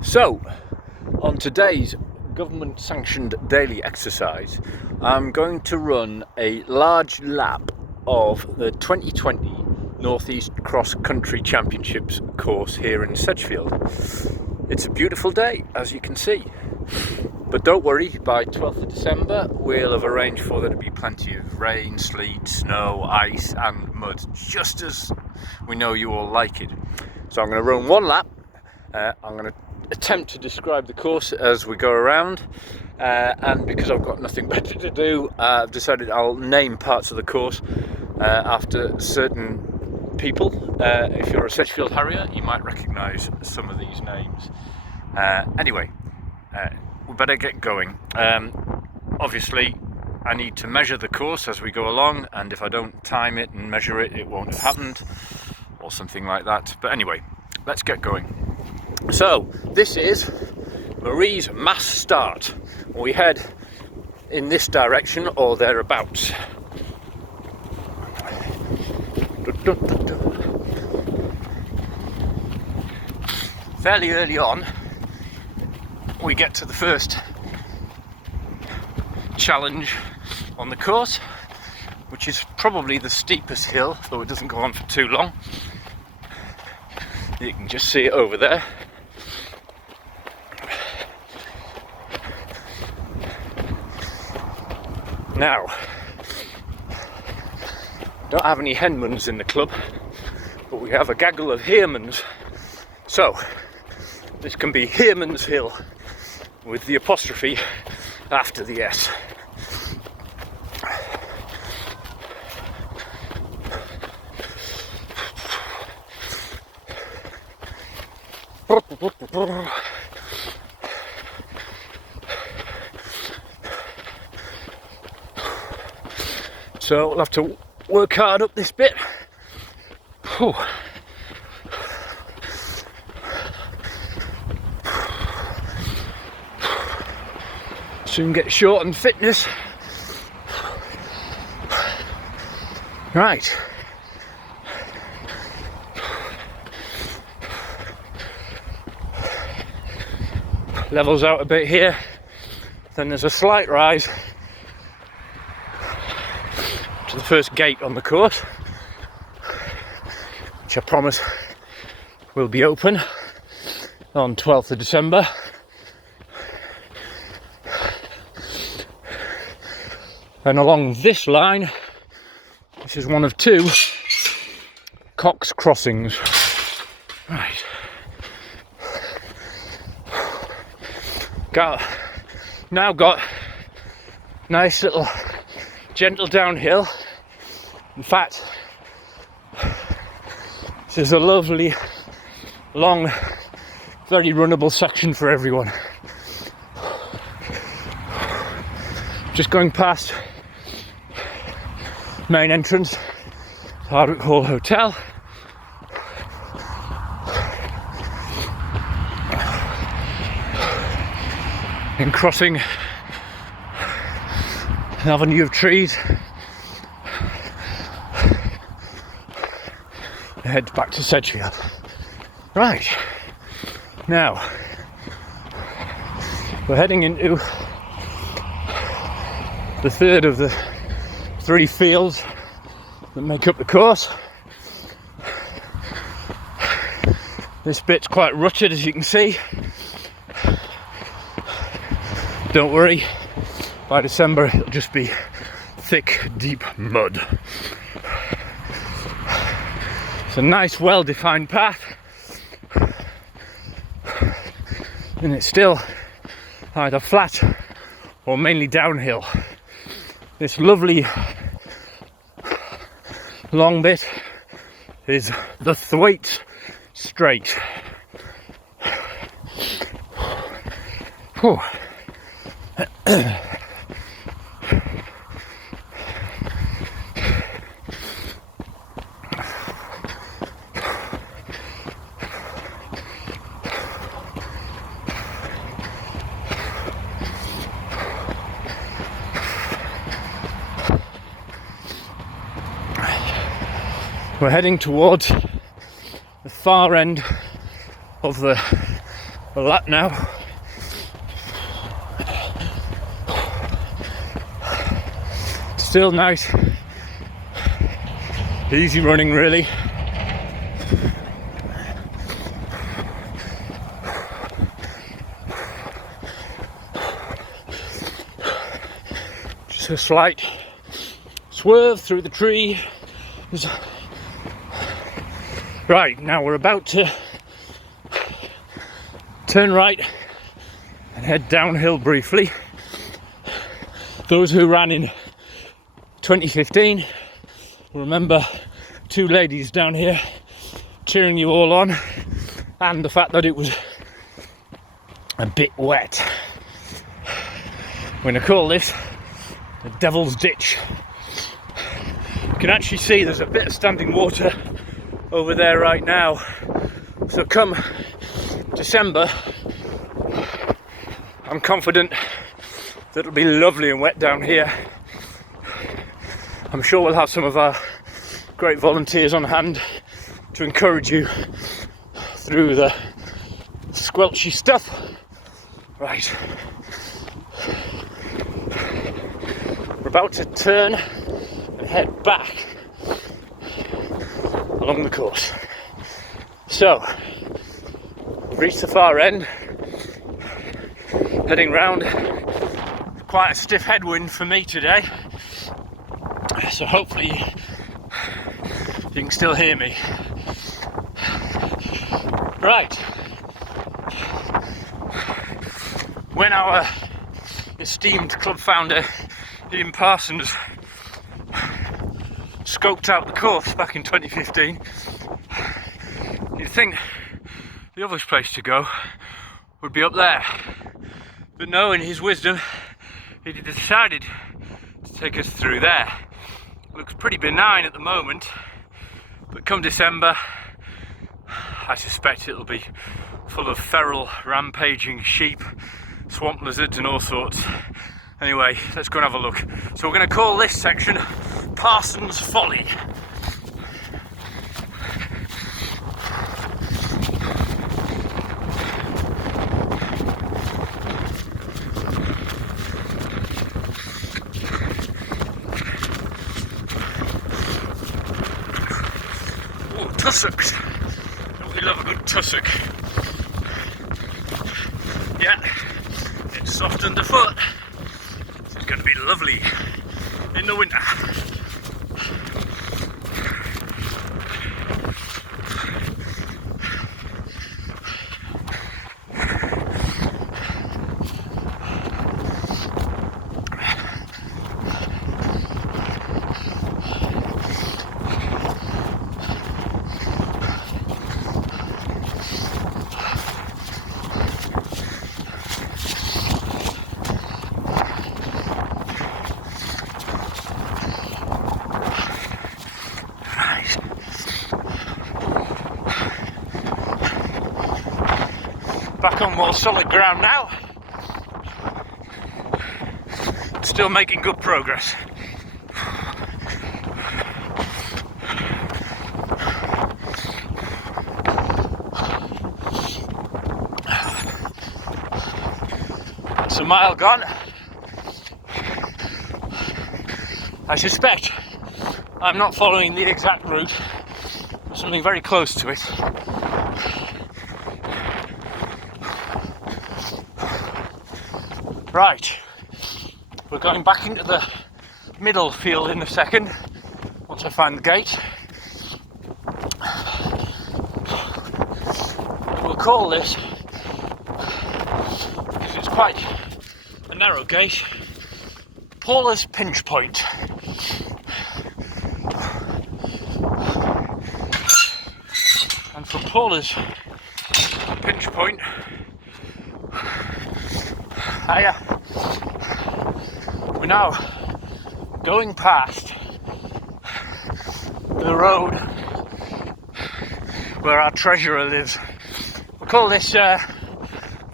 So, on today's government sanctioned daily exercise, I'm going to run a large lap of the 2020 Northeast Cross Country Championships course here in Sedgefield. It's a beautiful day, as you can see. But don't worry, by 12th of December we'll have arranged for there to be plenty of rain, sleet, snow, ice and mud, just as we know you all like it. So I'm going to run one lap. I'm going to attempt to describe the course as we go around, and because I've got nothing better to do, I've decided I'll name parts of the course after certain people. If you're a Sedgefield Harrier, you might recognise some of these names. Anyway, we better get going. Obviously I need to measure the course as we go along, and if I don't time it and measure it, it won't have happened, or something like that. But anyway, let's get going. So this is Marie's mass start. We head in this direction or thereabouts. Fairly early on we get to the first challenge on the course, which is probably the steepest hill, though it doesn't go on for too long. You can just see it over there. Now, don't have any henmans in the club, but we have a gaggle of heermans. So, this can be Heerman's Hill with the apostrophe after the S. So we'll have to work hard up this bit. Whew. Soon get short on fitness. Right. Levels out a bit here. Then there's a slight rise to the first gate on the course, which I promise will be open on 12th of December. And along this line, this is one of two Cox crossings. Right. Now got nice little gentle downhill. In fact, this is a lovely, long, very runnable section for everyone. Just going past main entrance, Hardwick Hall Hotel. And crossing an avenue of trees, head back to Sedgefield. Right, now we're heading into the third of the three fields that make up the course. This bit's quite rutted, as you can see. Don't worry, by December it'll just be thick, deep mud. It's a nice, well-defined path, and it's still either flat or mainly downhill. This lovely long bit is the Thwaite Straight. Whew. We're heading towards the far end of the a lap now. Still nice, easy running really. Just a slight swerve through the tree. Right, now we're about to turn right and head downhill briefly. Those who ran in 2015 will remember two ladies down here cheering you all on, and the fact that it was a bit wet. We're going to call this the Devil's Ditch. You can actually see there's a bit of standing water over there right now, so come December I'm confident that it'll be lovely and wet down here. I'm sure we'll have some of our great volunteers on hand to encourage you through the squelchy stuff. Right, we're about to turn and head back along the course. So, we've reached the far end, heading round. Quite a stiff headwind for me today, so hopefully you can still hear me. Right, when our esteemed club founder Ian Parsons scoped out the course back in 2015, you'd think the obvious place to go would be up there, but no, in his wisdom he decided to take us through there. Looks pretty benign at the moment, but come December I suspect it'll be full of feral rampaging sheep, swamp lizards and all sorts. Anyway, let's go and have a look. So we're going to call this section Parsons Folly. Oh, tussocks. Don't we love a good tussock? Yeah, it's soft underfoot. It's going to be lovely in the winter. Back on more solid ground now. Still making good progress. It's a mile gone. I suspect I'm not following the exact route, but something very close to it. Right, we're going back into the middle field in a second, once I find the gate. We'll call this, because it's quite a narrow gate, Paula's Pinch Point. And from Paula's Pinch Point, we're now going past the road where our treasurer lives. We'll call this the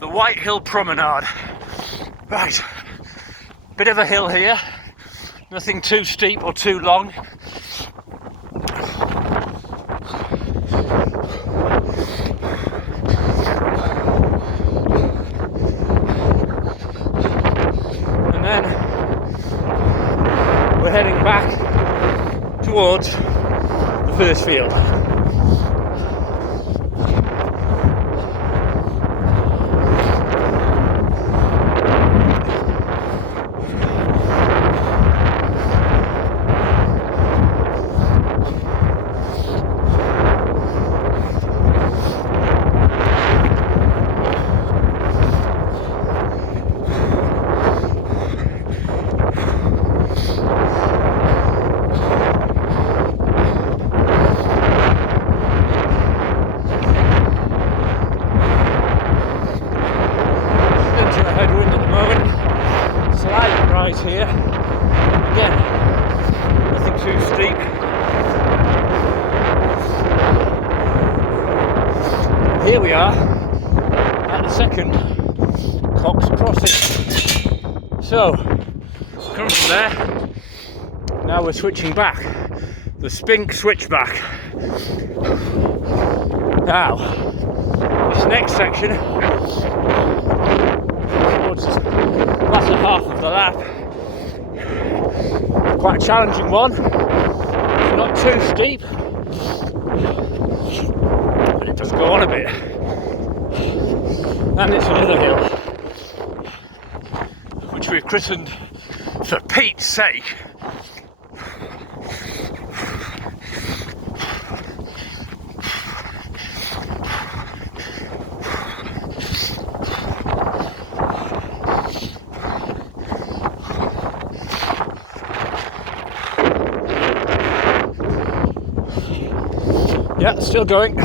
White Hill Promenade. Right, bit of a hill here, nothing too steep or too long. towards the first field. Here again, nothing too steep. Here we are at the second Cox crossing. So come from there. Now we're switching back, the Spink switchback. Now this next section towards the latter half of the lap, quite a challenging one. It's not too steep, but it does go on a bit. And it's another hill, which we've christened For Pete's Sake. Yeah, still going.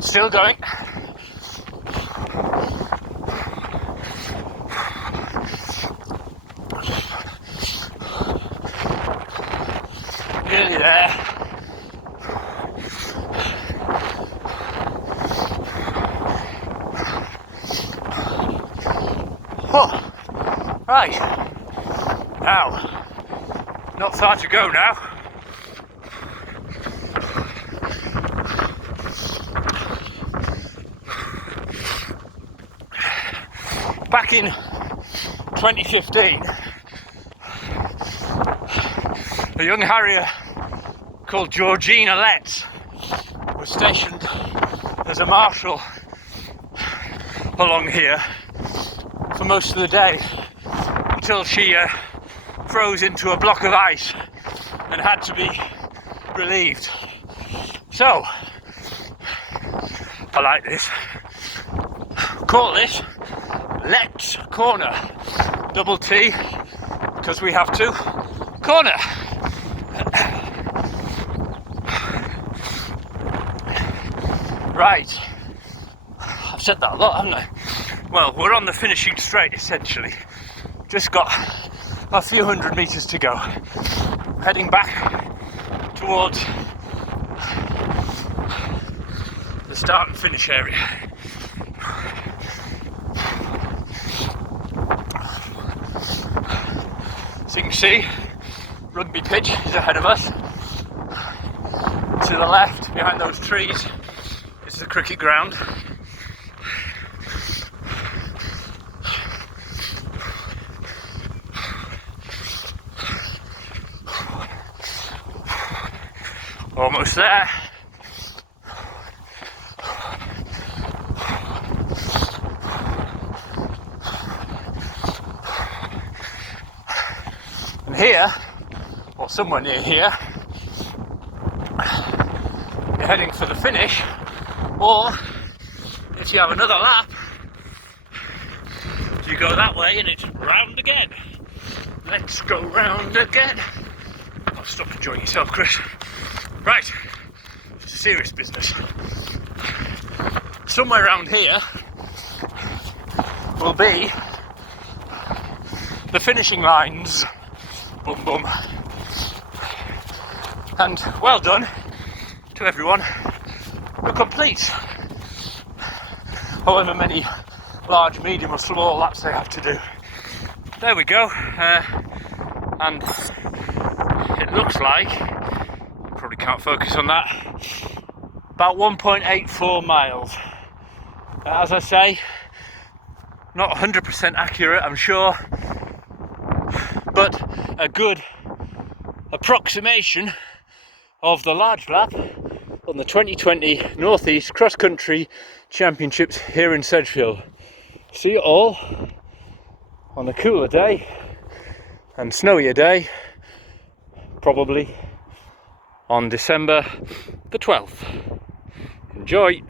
Still going. Nearly there. Oh, right, now, not far to go now. Back in 2015, a young harrier called Georgina Letts was stationed as a marshal along here for most of the day until she froze into a block of ice and had to be relieved. So I like this. Call this Let's Corner, double T, because we have to corner. Right, I've said that a lot, haven't I? Well, we're on the finishing straight essentially. Just got a few hundred meters to go. Heading back towards the start and finish area. So you can see, rugby pitch is ahead of us. To the left, behind those trees, is the cricket ground. Almost there. And here, or somewhere near here, you're heading for the finish, or if you have another lap, you go that way and it's round again. Let's go round again. Oh, stop enjoying yourself, Chris. Right, it's serious business. Somewhere around here will be the finishing lines. Boom, boom. And well done to everyone who completes however many large, medium or small laps they have to do. There we go. And it looks like, probably can't focus on that, about 1.84 miles. As I say, not 100% accurate, I'm sure, but a good approximation of the large lap on the 2020 North East Cross Country Championships here in Sedgefield. See you all on a cooler day and snowier day, probably on December the 12th. Enjoy!